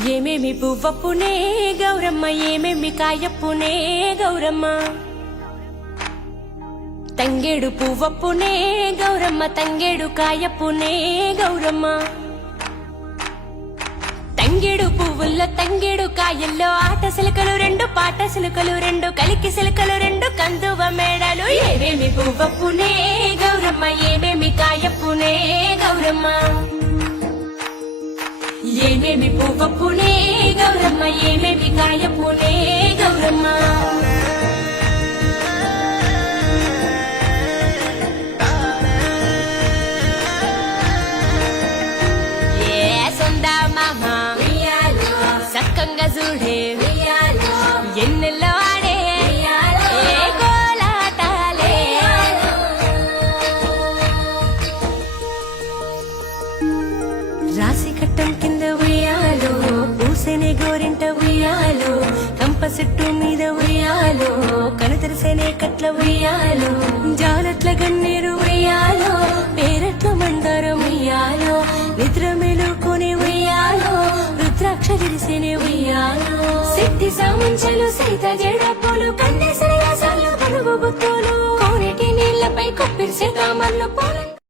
ఏమేమి పువ్వప్పునే గౌరమ్మ, ఏమేమి కాయప్పునే గౌరమ్మ. తంగేడు పువ్వప్పునే గౌరమ్మ, తంగేడు కాయప్పునే గౌరమ్మ. తంగేడు పువ్వుల్లో తంగేడు కాయల్లో ఆట సిలకలు రెండు, పాట సిలకలు రెండు, కలికి సిలకలు రెండు, కందువ మేడలు. ఏమేమి పువ్వప్పునే గౌరమ్మ, ఏమేమి కాయప్పునే గౌరమ్మ. ఏమేమి పువ్వప్పునే గౌరమ్మ, ఏమేమి కాయప్పునే గౌరమ్మ. సక్కంగా చూడే ఎన్నెల్లో ఆడే కోలాటాలే. రాసి కట్టం కింద ఉయ్యాలో, పూసెనే గోరింట ఉయ్యాలో, కంప చెట్టు మీద ఉయ్యాలో, కనుతెరిసేనే కట్ల ఉయ్యాలో, జాలట్ల గన్నేరు ఉయ్యాలో, పేరట్ల మందారం ఉయ్యాలో, నిద్ర మెలుకొని ఉయ్యాలో, రుద్రాక్ష విరిసేనే ఉయ్యాలో, సిద్ధి సామంచలు సీత జడప్పులు, కన్నె శ్రేయాసాలు పలుగు గుత్తులు, కోనేటి నీళ్లపై కొప్పిరిసే తామర్లు పూల